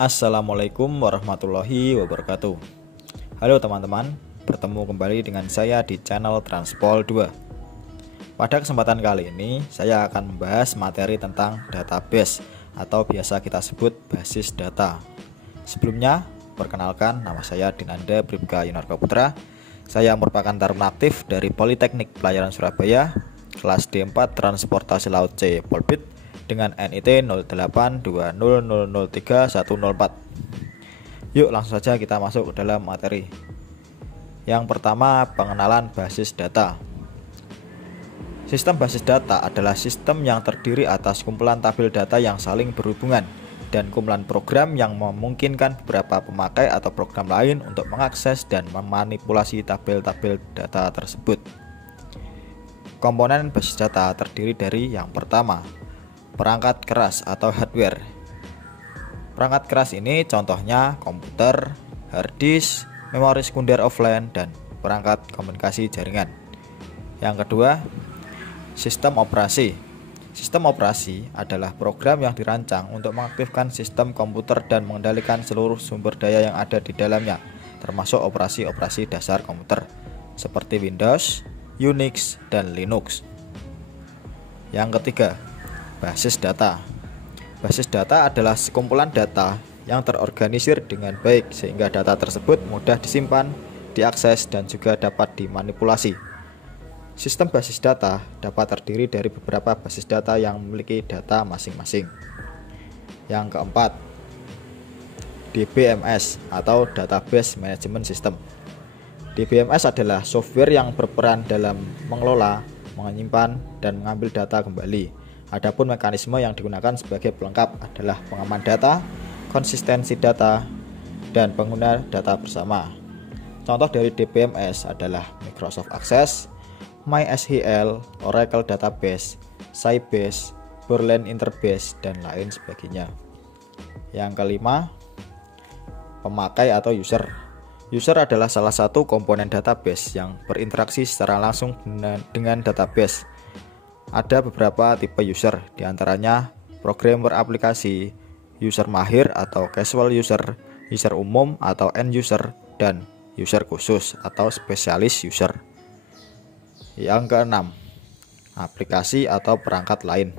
Assalamualaikum warahmatullahi wabarakatuh. Halo teman-teman, bertemu kembali dengan saya di channel Transpol 2. Pada kesempatan kali ini saya akan membahas materi tentang database atau biasa kita sebut basis data. Sebelumnya, perkenalkan, nama saya Dinanda Bribka Yunarko Putra. Saya merupakan taruna aktif dari Politeknik Pelayaran Surabaya, kelas D4 Transportasi Laut C Polbit dengan NIT 0820003104. Yuk langsung saja kita masuk ke dalam materi. Yang pertama, pengenalan basis data. Sistem basis data adalah sistem yang terdiri atas kumpulan tabel data yang saling berhubungan dan kumpulan program yang memungkinkan beberapa pemakai atau program lain untuk mengakses dan memanipulasi tabel-tabel data tersebut. Komponen basis data terdiri dari yang pertama, perangkat keras atau hardware. Perangkat keras ini contohnya komputer, hard disk, memori sekunder offline, dan perangkat komunikasi jaringan. Yang kedua, sistem operasi. Sistem operasi adalah program yang dirancang untuk mengaktifkan sistem komputer dan mengendalikan seluruh sumber daya yang ada di dalamnya, termasuk operasi-operasi dasar komputer seperti Windows, Unix, dan Linux. Yang ketiga, basis data. Basis data adalah sekumpulan data yang terorganisir dengan baik sehingga data tersebut mudah disimpan, diakses, dan juga dapat dimanipulasi. Sistem basis data dapat terdiri dari beberapa basis data yang memiliki data masing-masing. Yang keempat, DBMS atau Database Management System. DBMS adalah software yang berperan dalam mengelola, menyimpan, dan mengambil data kembali. Adapun mekanisme yang digunakan sebagai pelengkap adalah pengaman data, konsistensi data, dan pengguna data bersama. Contoh dari DBMS adalah Microsoft Access, MySQL, Oracle Database, Sybase, Borland Interbase, dan lain sebagainya. Yang kelima, pemakai atau user. User adalah salah satu komponen database yang berinteraksi secara langsung dengan database. Ada beberapa tipe user, diantaranya programmer aplikasi, user mahir atau casual user, user umum atau end user, dan user khusus atau spesialis user. Yang keenam, aplikasi atau perangkat lain.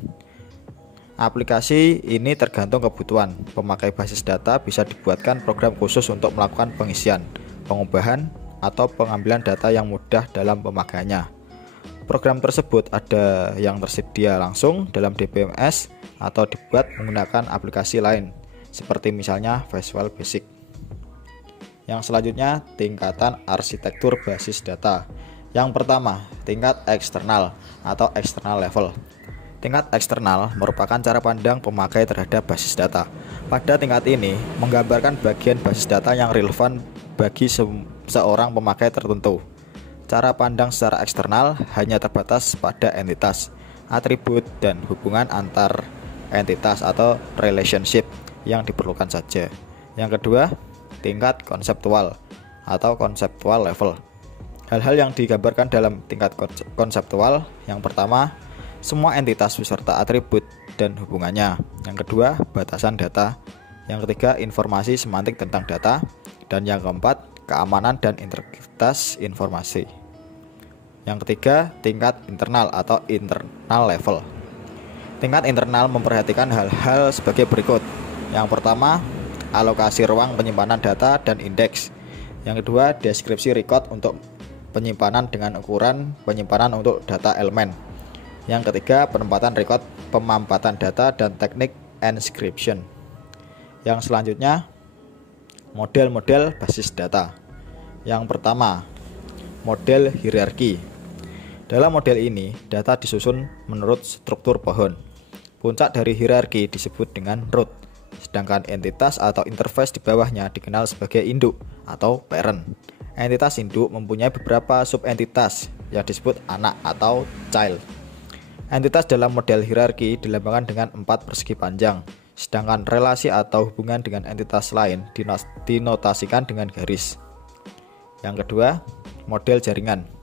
Aplikasi ini tergantung kebutuhan. Pemakai basis data bisa dibuatkan program khusus untuk melakukan pengisian, pengubahan, atau pengambilan data yang mudah dalam pemakaiannya. Program tersebut ada yang tersedia langsung dalam DBMS atau dibuat menggunakan aplikasi lain, seperti misalnya Visual Basic. Yang selanjutnya, tingkatan arsitektur basis data. Yang pertama, tingkat eksternal atau external level. Tingkat eksternal merupakan cara pandang pemakai terhadap basis data. Pada tingkat ini, menggambarkan bagian basis data yang relevan bagi seorang pemakai tertentu. Cara pandang secara eksternal hanya terbatas pada entitas, atribut, dan hubungan antar entitas atau relationship yang diperlukan saja. Yang kedua, tingkat konseptual atau conceptual level. Hal-hal yang digambarkan dalam tingkat konseptual, yang pertama, semua entitas beserta atribut dan hubungannya. Yang kedua, batasan data. Yang ketiga, informasi semantik tentang data. Dan yang keempat, keamanan dan integritas informasi. Yang ketiga, tingkat internal atau internal level. Tingkat internal memperhatikan hal-hal sebagai berikut. Yang pertama, alokasi ruang penyimpanan data dan indeks. Yang kedua, deskripsi record untuk penyimpanan dengan ukuran penyimpanan untuk data elemen. Yang ketiga, penempatan record, pemampatan data, dan teknik encryption. Yang selanjutnya, model-model basis data. Yang pertama, model hierarki. Dalam model ini, data disusun menurut struktur pohon. Puncak dari hierarki disebut dengan root, sedangkan entitas atau interface di bawahnya dikenal sebagai induk atau parent. Entitas induk mempunyai beberapa subentitas yang disebut anak atau child. Entitas dalam model hierarki dilambangkan dengan 4 persegi panjang, sedangkan relasi atau hubungan dengan entitas lain dinotasikan dengan garis. Yang kedua, model jaringan.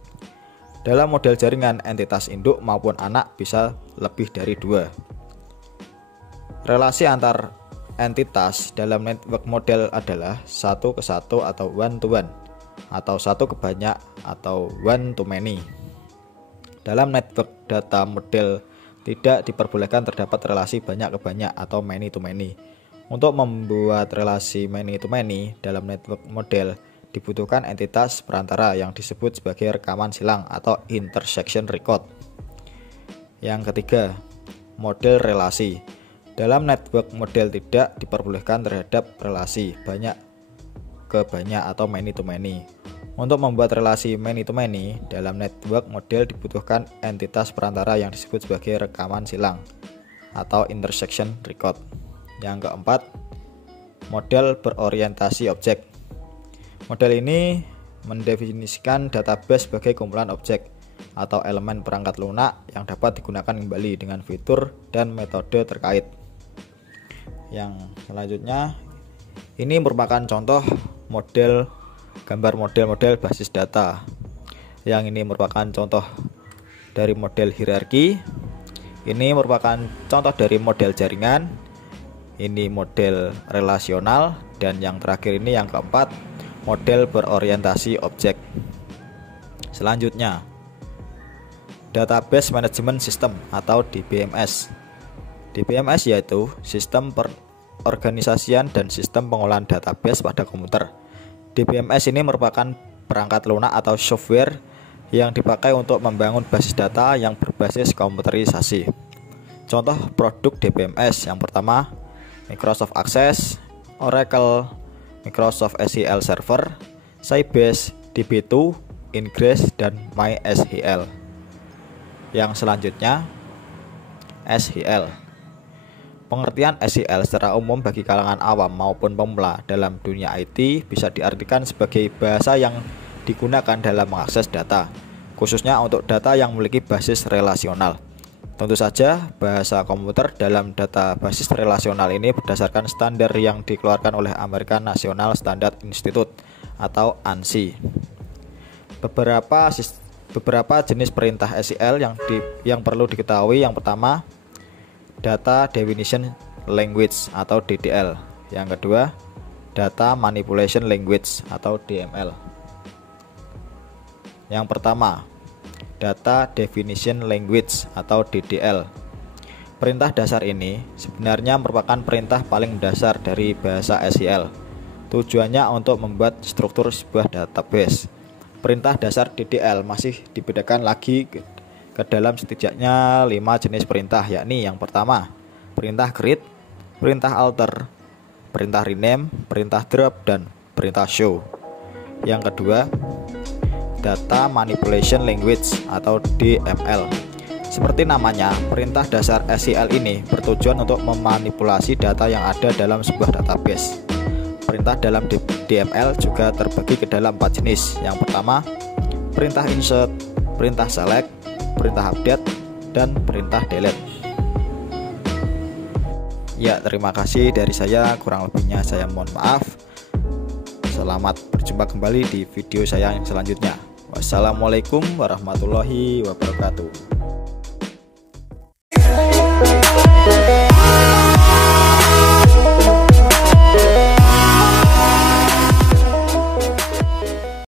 Dalam model jaringan, entitas induk maupun anak bisa lebih dari 2. Relasi antar entitas dalam network model adalah satu ke satu atau one to one, atau satu ke banyak atau one to many. Dalam network data model tidak diperbolehkan terdapat relasi banyak ke banyak atau many to many. Untuk membuat relasi many to many dalam network model dibutuhkan entitas perantara yang disebut sebagai rekaman silang atau intersection record. Yang ketiga, model relasi. Dalam network model tidak diperbolehkan terhadap relasi banyak ke banyak atau many to many. Untuk membuat relasi many to many dalam network model dibutuhkan entitas perantara yang disebut sebagai rekaman silang atau intersection record. Yang keempat, model berorientasi objek. Model ini mendefinisikan database sebagai kumpulan objek atau elemen perangkat lunak yang dapat digunakan kembali dengan fitur dan metode terkait. Yang selanjutnya, ini merupakan contoh gambar model-model basis data. Yang ini merupakan contoh dari model hierarki. Ini merupakan contoh dari model jaringan. Ini model relasional, dan yang terakhir ini yang keempat, model berorientasi objek. Selanjutnya, Database Management System atau DBMS. DBMS yaitu sistem perorganisasian dan sistem pengolahan database pada komputer. DBMS ini merupakan perangkat lunak atau software yang dipakai untuk membangun basis data yang berbasis komputerisasi. Contoh produk DBMS yang pertama, Microsoft Access, Oracle, Microsoft SQL Server, Sybase, DB2, Ingress, dan MySQL. Yang selanjutnya, SQL. Pengertian SQL secara umum bagi kalangan awam maupun pemula dalam dunia IT bisa diartikan sebagai bahasa yang digunakan dalam mengakses data, khususnya untuk data yang memiliki basis relasional. Tentu saja, bahasa komputer dalam data basis relasional ini berdasarkan standar yang dikeluarkan oleh American National Standard Institute atau ANSI. Beberapa jenis perintah SQL yang perlu diketahui. Yang pertama, Data Definition Language atau DDL. Yang kedua, Data Manipulation Language atau DML. Yang pertama, Data Definition Language atau DDL. Perintah dasar ini sebenarnya merupakan perintah paling dasar dari bahasa SQL. Tujuannya untuk membuat struktur sebuah database. Perintah dasar DDL masih dibedakan lagi ke dalam setidaknya 5 jenis perintah, yakni yang pertama, perintah create, perintah alter, perintah rename, perintah drop, dan perintah show. Yang kedua, Data Manipulation Language atau DML. Seperti namanya, perintah dasar SQL ini bertujuan untuk memanipulasi data yang ada dalam sebuah database. Perintah dalam DML juga terbagi ke dalam 4 jenis. Yang pertama, perintah insert, perintah select, perintah update, dan perintah delete. Ya, terima kasih dari saya, kurang lebihnya saya mohon maaf. Selamat berjumpa kembali di video saya yang selanjutnya. Wassalamualaikum warahmatullahi wabarakatuh.